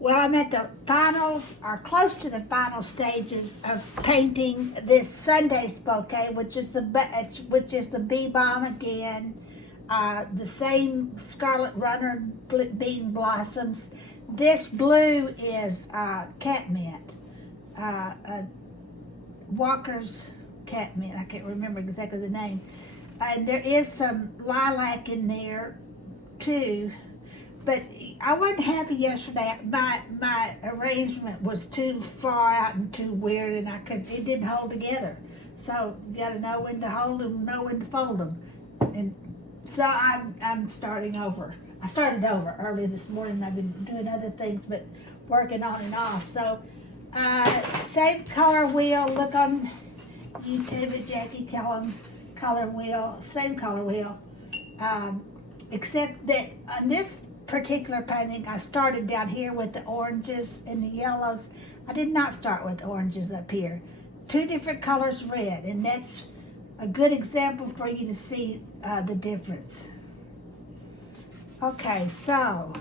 Well, I'm at the final, or close to the final stages of painting this Sunday's bouquet, which is the Bee Balm again, the same Scarlet Runner Bean Blossoms. This blue is Catmint, Walker's Catmint. I can't remember exactly the name, and there is some lilac in there too. But I wasn't happy yesterday. My arrangement was too far out and too weird, and it didn't hold together. So you got to know when to hold them, know when to fold them, and so I'm starting over. I started over early this morning. I've been doing other things, but working on and off. So same color wheel. Look on YouTube at Jacki Kellum color wheel. Same color wheel, except that on this particular painting, I started down here with the oranges and the yellows. I did not start with oranges up here. Two different colors red, and that's a good example for you to see the difference. Okay, so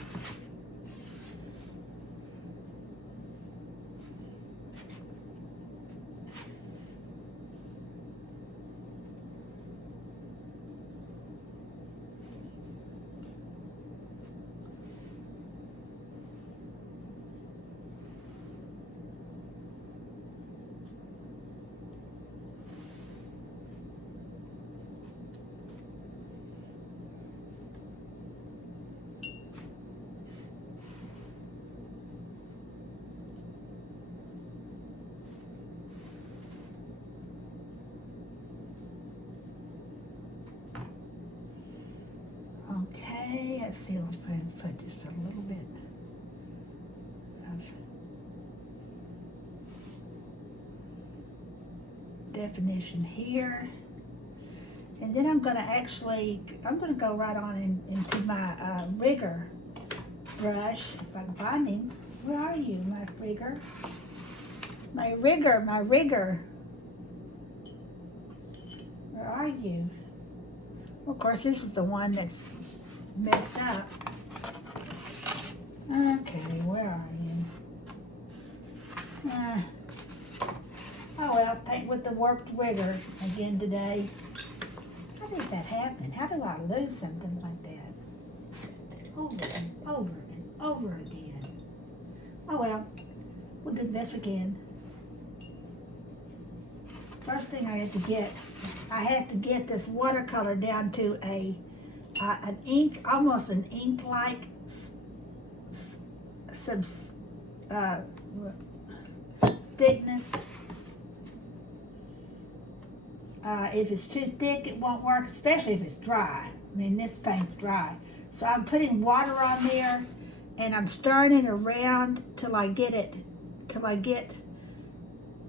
okay, let's see, let's put just a little bit of definition here. And then I'm gonna go right on into my rigger brush, if I can find him. Where are you, my rigger? My rigger. Where are you? Well, of course, this is the one that's messed up. Okay, where are you? Oh well, paint with the warped rigger again today. How does that happen? How do I lose something like that? Over and over and over again. Oh well, we'll do the best we can. First thing I have to get this watercolor down to an ink, almost an ink-like thickness. If it's too thick, it won't work, especially if it's dry. I mean, this paint's dry. So I'm putting water on there, and I'm stirring it around till I get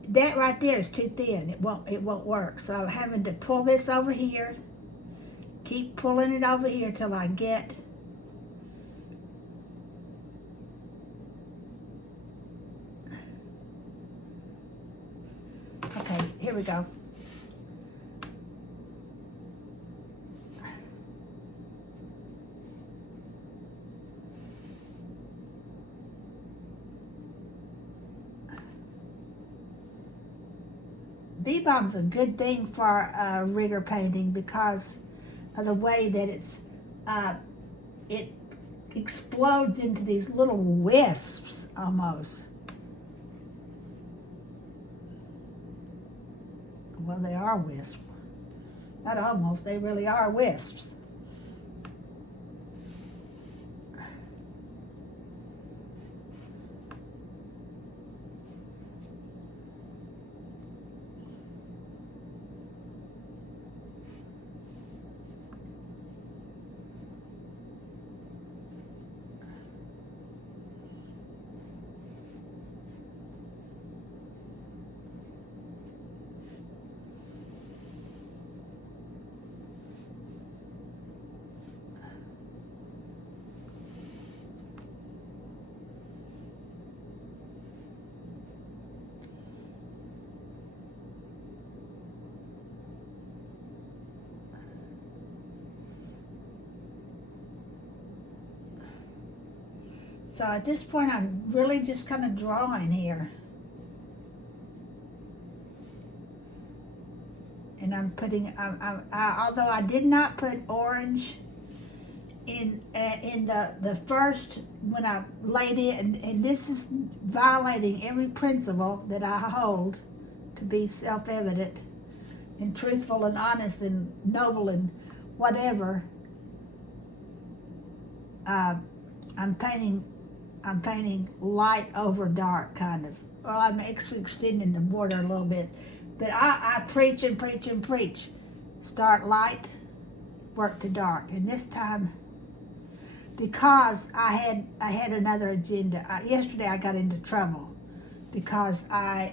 that right there is too thin. It won't work. So I'm having to pull this over here, keep pulling it over here till I get okay, here we go. Bee Balm's a good thing for rigger painting because of the way that it explodes into these little wisps almost. Well, they are wisps. Not almost, they really are wisps. So at this point, I'm really just kind of drawing here. And I'm putting, although I did not put orange in the first, when I laid it, and this is violating every principle that I hold to be self-evident and truthful and honest and noble and whatever. I'm painting light over dark, kind of. Well, I'm actually extending the border a little bit, but I preach and preach and preach. Start light, work to dark, and this time, because I had another agenda. Yesterday I got into trouble because I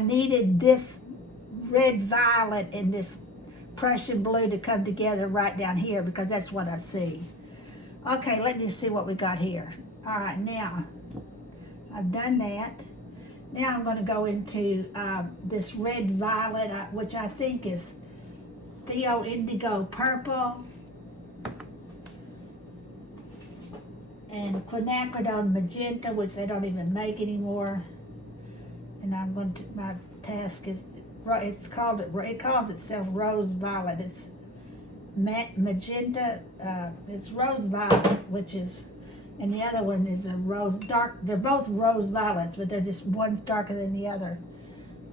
needed this red violet and this Prussian blue to come together right down here, because that's what I see. Okay, let me see what we got here. All right, now I've done that. Now I'm going to go into this red violet, which I think is Theo Indigo Purple and Quinacridone Magenta, which they don't even make anymore. And I'm going to, my task is, it calls itself Rose Violet. It's magenta, it's Rose Violet, which is, and the other one is a rose dark. They're both rose violets, but they're just, one's darker than the other.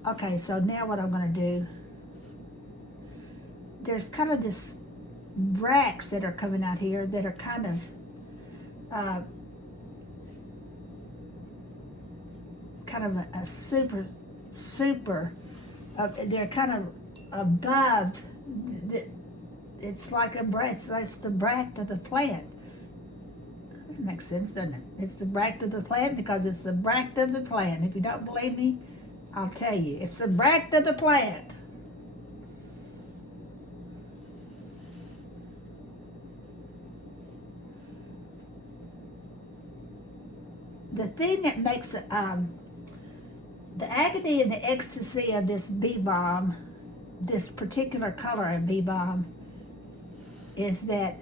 Okay, so now what I'm going to do, there's kind of this bracts that are coming out here that are kind of a super, they're kind of above, it's like it's the bract of the plant. That makes sense, doesn't it? It's the bract of the plant because it's the bract of the plant. If you don't believe me, I'll tell you. It's the bract of the plant. The thing that makes the agony and the ecstasy of this Bee Balm, this particular color of Bee Balm, is that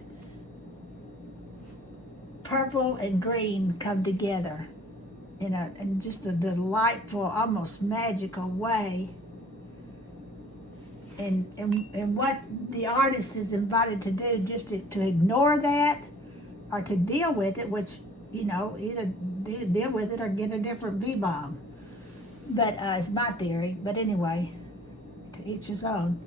purple and green come together in just a delightful, almost magical way. And what the artist is invited to do, just to ignore that or to deal with it, which, you know, either deal with it or get a different Bee Balm. But it's my theory. But anyway, to each his own.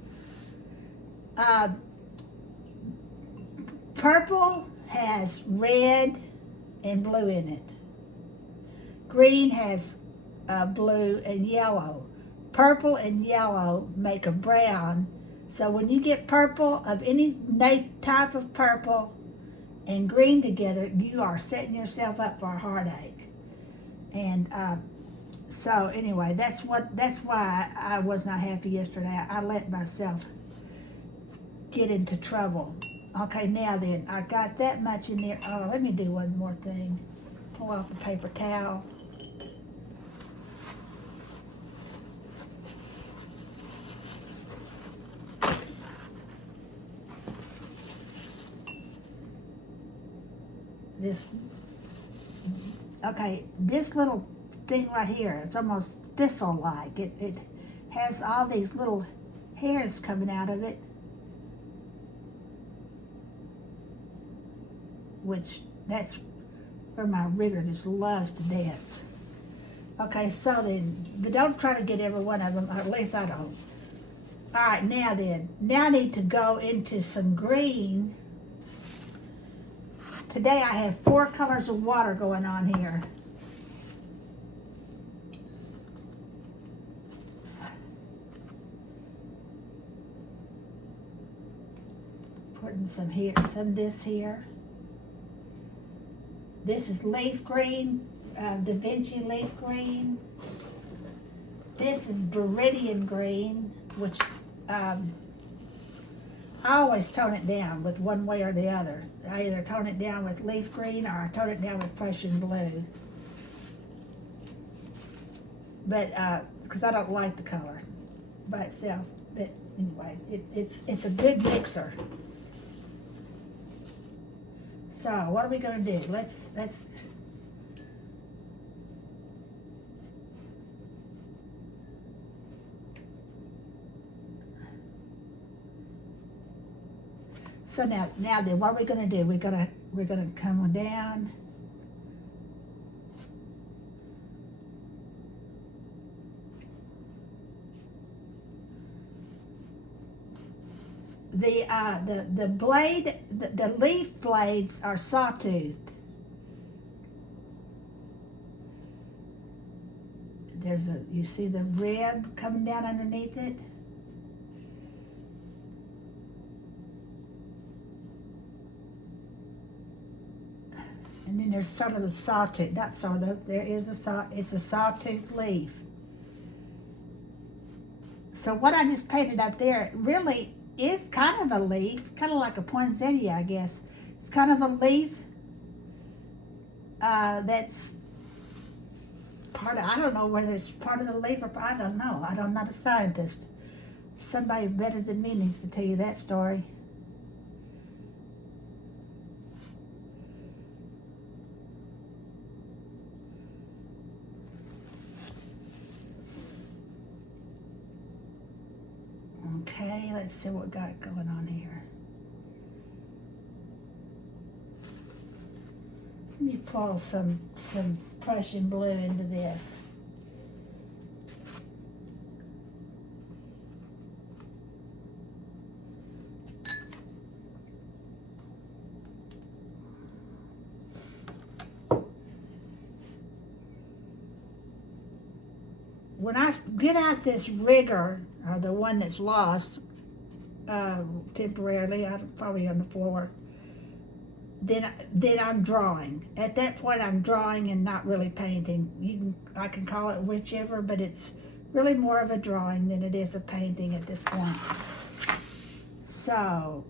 Purple has red and blue in it. Green has blue and yellow. Purple and yellow make a brown. So when you get purple of any type of purple and green together, you are setting yourself up for a heartache. And so anyway, that's why I was not happy yesterday. I let myself get into trouble. Okay, now then, I got that much in there. Oh, let me do one more thing. Pull off a paper towel. This little thing right here, it's almost thistle-like. It has all these little hairs coming out of it, which that's where my rigger just loves to dance. Okay, so then, but don't try to get every one of them, or at least I don't. All right, now then, I need to go into some green. Today I have 4 colors of water going on here. Putting some here, some this here. This is leaf green, Da Vinci leaf green. This is Viridian Green, which I always tone it down with one way or the other. I either tone it down with leaf green or I tone it down with Prussian blue. But, because I don't like the color by itself. But anyway, it's a good mixer. So what are we gonna do? Let's so now then what are we gonna do? We're gonna come down. The blade, the leaf blades are sawtoothed. You see the rib coming down underneath it? And then there's sort of the sawtooth, not sort of, there is it's a sawtooth leaf. So what I just painted up there really is kind of a leaf, kind of like a poinsettia, I guess. It's kind of a leaf that's part of, I don't know whether it's part of the leaf or, I don't know. I'm not a scientist. Somebody better than me needs to tell you that story. Okay, let's see what we got going on here. Let me pour some Prussian blue into this. When I get out this rigger, or the one that's lost temporarily, I'm probably on the floor, then I'm drawing. At that point, I'm drawing and not really painting. I can call it whichever, but it's really more of a drawing than it is a painting at this point. So,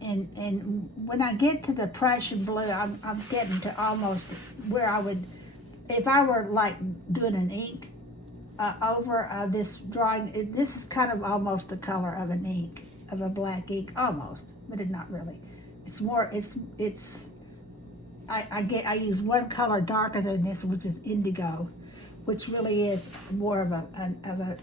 and when I get to the Prussian blue, I'm getting to almost where I would, if I were like doing an ink over this drawing, this is kind of almost the color of an ink, of a black ink, almost, but it's not really. It's more, I use one color darker than this, which is indigo, which really is more of a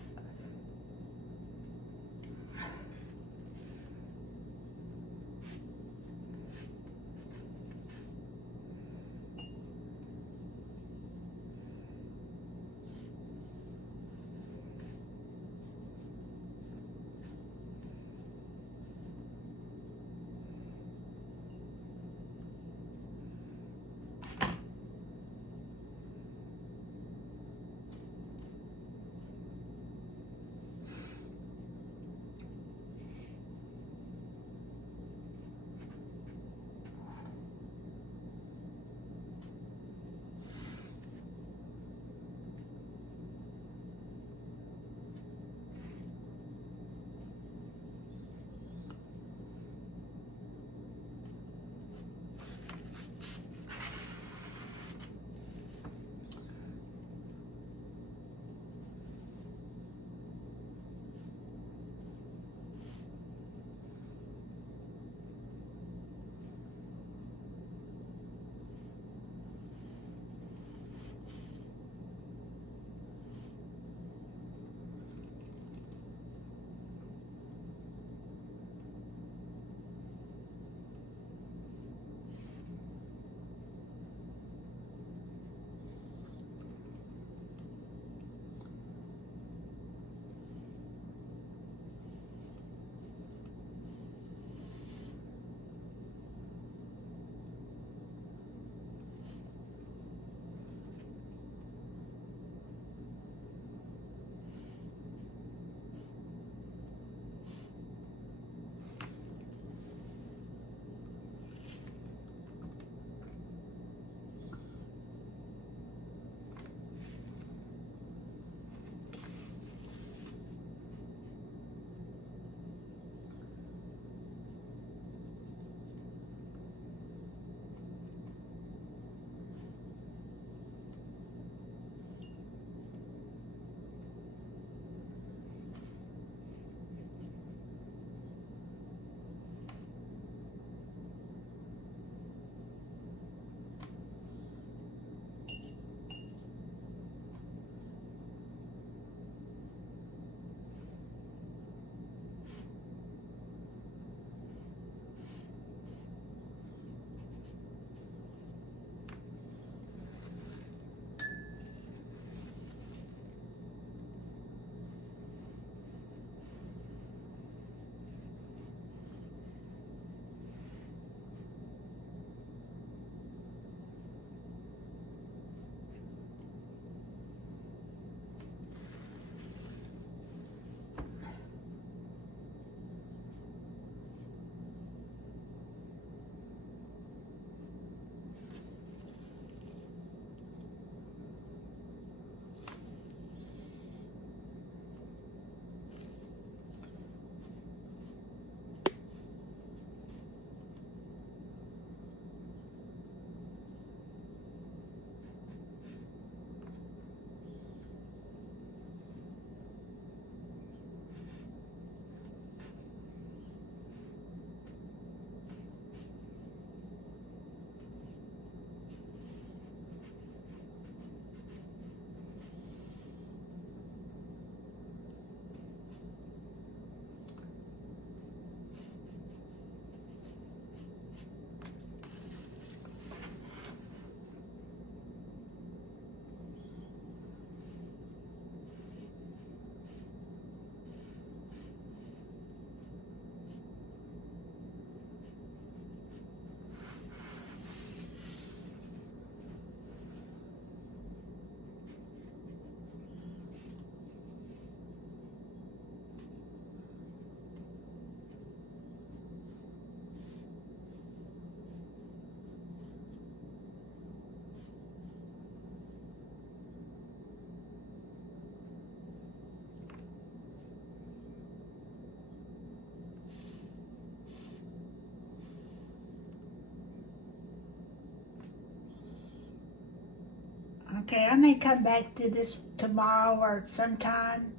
Okay, I may come back to this tomorrow or sometime.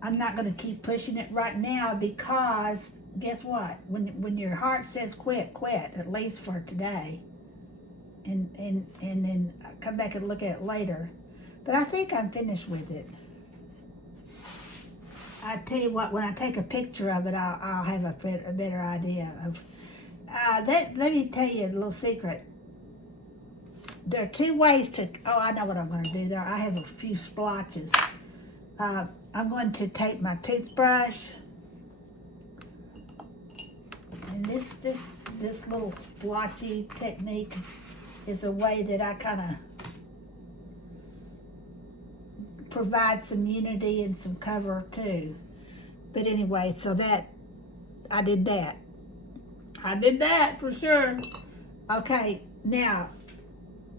I'm not going to keep pushing it right now because guess what? When your heart says quit, quit, at least for today. And then come back and look at it later. But I think I'm finished with it. I tell you what, when I take a picture of it, I'll have a better idea of. Let me tell you a little secret. There are two ways to. Oh, I know what I'm going to do there. I have a few splotches. I'm going to take my toothbrush, and this little splotchy technique is a way that I kind of provide some unity and some cover too. But anyway, so I did that for sure. Okay, now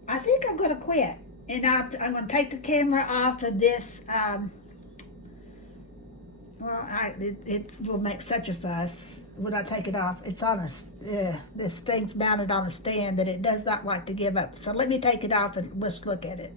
I think I'm going to quit, and I'm going to take the camera off of this. It will make such a fuss when I take it off. It's on this thing's mounted on a stand that it does not like to give up. So let me take it off and let's look at it.